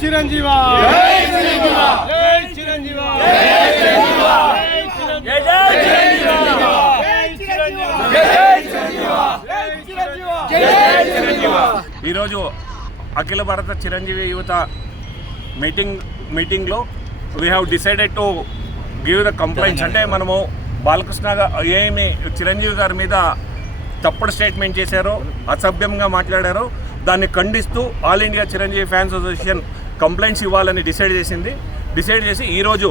చిరంజీవా ఈరోజు అఖిల భారత చిరంజీవి యువత మీటింగ్లో we have decided to give the complaints. అంటే మనము బాలకృష్ణ ఏమి చిరంజీవి గారి మీద తప్పుడు స్టేట్మెంట్ చేశారో, అసభ్యంగా మాట్లాడారో దాన్ని ఖండిస్తూ all India Chiranjeevi fans association complaints ఇవ్వాలని డిసైడ్ చేసి ఈరోజు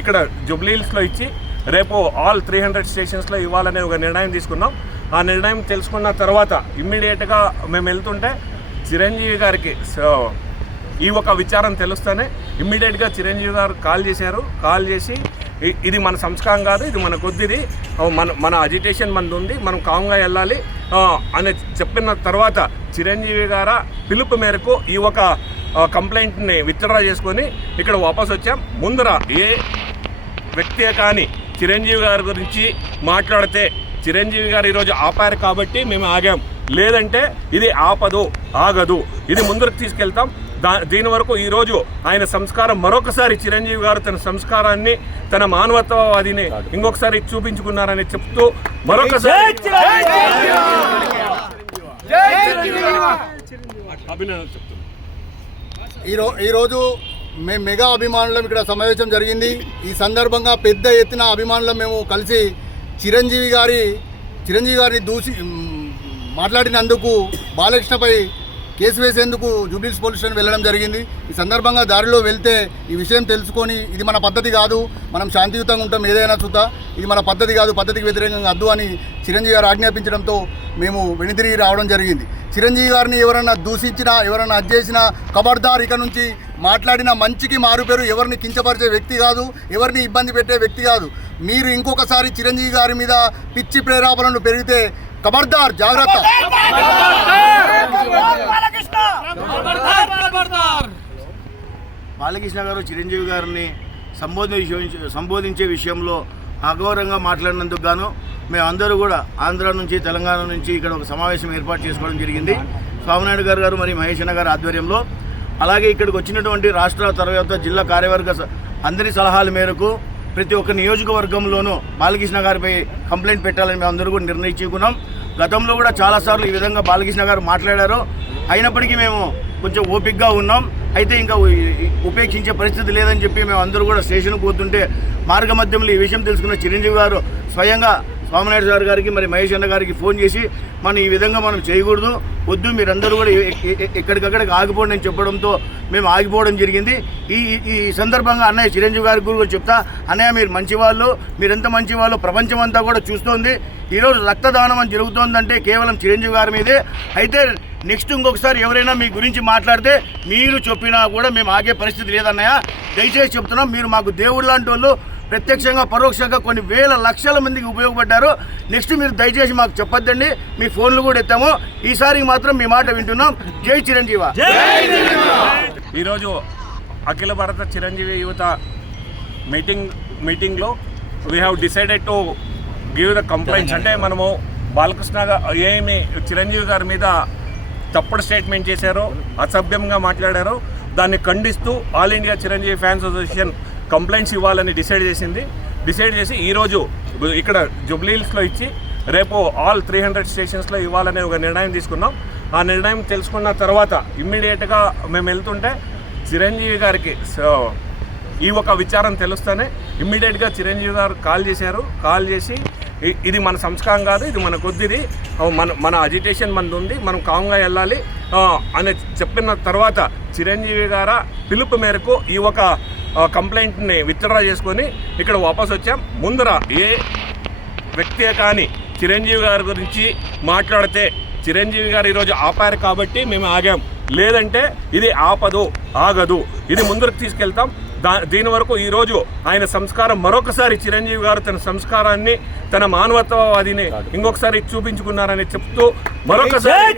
ఇక్కడ జూబ్లీ హిల్స్లో ఇచ్చి రేపు ఆల్ 300 స్టేషన్స్లో ఇవ్వాలనే ఒక నిర్ణయం తీసుకున్నాం. ఆ నిర్ణయం తెలుసుకున్న తర్వాత ఇమ్మీడియట్గా మేము వెళ్తుంటే చిరంజీవి గారికి ఈ ఒక విచారం తెలుస్తూనే ఇమ్మీడియట్గా చిరంజీవి గారు కాల్ చేసి ఇది మన సంస్కారం కాదు, ఇది మన కొద్దిది, మన అజిటేషన్ మనది ఉంది, మనం కామ్గా వెళ్ళాలి అని చెప్పిన తర్వాత చిరంజీవి గారు పిలుపు మేరకు ఈ ఒక కంప్లైంట్ని విత్డ్రా చేసుకొని ఇక్కడ వాపస్ వచ్చాం. ముందర ఏ వ్యక్తి కానీ చిరంజీవి గారి గురించి మాట్లాడితే చిరంజీవి గారు ఈరోజు ఆపారు కాబట్టి మేము ఆగాం, లేదంటే ఇది ఆగదు, ఇది ముందరకు తీసుకెళ్తాం. దీని వరకు ఈరోజు ఆయన సంస్కారం మరొకసారి చిరంజీవి గారు తన సంస్కారాన్ని, తన మానవత్వవాదిని ఇంకొకసారి చూపించుకున్నారని చెప్తూ మరొకసారి అభినందనలు చెప్తున్నాం. ఈరోజు మేము మెగా అభిమానులం ఇక్కడ సమావేశం జరిగింది. ఈ సందర్భంగా పెద్ద ఎత్తున అభిమానులం మేము కలిసి చిరంజీవి గారిని దూసి మాట్లాడినందుకు బాలకృష్ణపై కేసు వేసేందుకు జూబ్లీ హిల్స్ పోలీస్ స్టేషన్ వెళ్ళడం జరిగింది. ఈ సందర్భంగా దారిలో వెళ్తే ఈ విషయం తెలుసుకొని ఇది మన పద్ధతి కాదు, మనం శాంతియుతంగా ఉంటాం, ఏదైనా చూద్దా, ఇది మన పద్ధతి కాదు, పద్ధతికి వ్యతిరేకంగా వద్దు అని చిరంజీవి గారు ఆజ్ఞాపించడంతో మేము వెనుతిరిగి రావడం జరిగింది. చిరంజీవి గారిని ఎవరన్నా దూషించినా, ఎవరన్నా చేసినా ఖబర్దార్, ఇక నుంచి మాట్లాడిన మంచికి మారుపేరు, ఎవరిని కించపరిచే వ్యక్తి కాదు, ఎవరిని ఇబ్బంది పెట్టే వ్యక్తి కాదు. మీరు ఇంకొకసారి చిరంజీవి గారి మీద పిచ్చి ప్రేరేపణలు పెరిగితే ఖబర్దార్, జాగ్రత్త. బాలకృష్ణ గారు చిరంజీవి గారిని సంబోధించే విషయంలో అగౌరవంగా మాట్లాడినందుకు గాను మేమందరూ కూడా ఆంధ్ర నుంచి, తెలంగాణ నుంచి ఇక్కడ ఒక సమావేశం ఏర్పాటు చేసుకోవడం జరిగింది. స్వామినాయుడు గారు మరియు మహేష్ అన్న గారి ఆధ్వర్యంలో. అలాగే ఇక్కడికి వచ్చినటువంటి రాష్ట్ర తర్వాత జిల్లా కార్యవర్గ అందరి సలహాల మేరకు ప్రతి ఒక్క నియోజకవర్గంలోనూ బాలకృష్ణ గారిపై కంప్లైంట్ పెట్టాలని మేము అందరూ కూడా నిర్ణయించుకున్నాం. గతంలో కూడా చాలాసార్లు ఈ విధంగా బాలకృష్ణ గారు మాట్లాడారు. అయినప్పటికీ మేము కొంచెం ఓపికగా ఉన్నాం. అయితే ఇంకా ఉపేక్షించే పరిస్థితి లేదని చెప్పి మేము అందరూ కూడా స్టేషన్కి పోతుంటే మార్గ మధ్యంలో ఈ విషయం తెలుసుకున్న చిరంజీవి గారు స్వయంగా స్వామినాయుడు గారికి మరి మహేష్ అన్న గారికి ఫోన్ చేసి మనం ఈ విధంగా మనం చేయకూడదు, వద్దు, మీరందరూ కూడా ఎక్కడికక్కడికి ఆగిపోండి అని చెప్పడంతో మేము ఆగిపోవడం జరిగింది. ఈ సందర్భంగా అన్నయ్య చిరంజీవి గారి గురించి చెప్తా, అన్నయ్య మీరు మంచివాళ్ళు, మీరెంత మంచివాళ్ళు ప్రపంచం అంతా కూడా చూస్తోంది. ఈరోజు రక్తదానం అని జరుగుతోందంటే కేవలం చిరంజీవి గారి మీదే. అయితే నెక్స్ట్ ఇంకొకసారి ఎవరైనా మీ గురించి మాట్లాడితే మీరు చెప్పినా కూడా మేము ఆగే పరిస్థితి లేదన్నయ్య, దయచేసి చెప్తున్నాం. మీరు మాకు దేవుడు లాంటి వాళ్ళు, ప్రత్యక్షంగా పరోక్షంగా కొన్ని వేల లక్షల మందికి ఉపయోగపడ్డారు. నెక్స్ట్ మీరు దయచేసి మాకు చెప్పొద్దండి, మీ ఫోన్లు కూడా ఎత్తాము. ఈసారి మాత్రం మీ మాట వింటున్నాం. జై చిరంజీవ. ఈరోజు అఖిల భారత చిరంజీవి యువత మీటింగ్లో we have decided to give the complaints. అంటే మనము బాలకృష్ణ ఏమి చిరంజీవి గారి మీద తప్పుడు స్టేట్మెంట్ చేశారో, అసభ్యంగా మాట్లాడారో దాన్ని ఖండిస్తూ all India Chiranjeevi fans association complaints ఇవ్వాలని డిసైడ్ చేసి ఈరోజు ఇక్కడ జూబ్లీ హిల్స్లో ఇచ్చి రేపు ఆల్ 300 స్టేషన్స్లో ఇవ్వాలనే ఒక నిర్ణయం తీసుకున్నాం. ఆ నిర్ణయం తెలుసుకున్న తర్వాత ఇమ్మీడియట్గా మేము వెళ్తుంటే చిరంజీవి గారికి ఈ ఒక విచారం తెలుస్తూనే ఇమ్మీడియట్గా చిరంజీవి గారు కాల్ చేసి ఇది మన సంస్కారం కాదు, ఇది మన కొద్దిది, మన అజిటేషన్ మనది ఉంది, మనం కామ్గా వెళ్ళాలి అని చెప్పిన తర్వాత చిరంజీవి గారు పిలుపు మేరకు ఈ ఒక కంప్లైంట్ని విత్డ్రా చేసుకొని ఇక్కడ వాపస్ వచ్చాం. ముందర ఏ వ్యక్తి కానీ చిరంజీవి గారి గురించి మాట్లాడితే చిరంజీవి గారు ఈరోజు ఆపారు కాబట్టి మేము ఆగాం, లేదంటే ఇది ఆగదు, ఇది ముందరకు తీసుకెళ్తాం. దీని వరకు ఈరోజు ఆయన సంస్కారం మరొకసారి చిరంజీవి గారు తన సంస్కారాన్ని, తన మానవత్వవాదిని ఇంకొకసారి చూపించుకున్నారని చెప్తూ మరొకసారి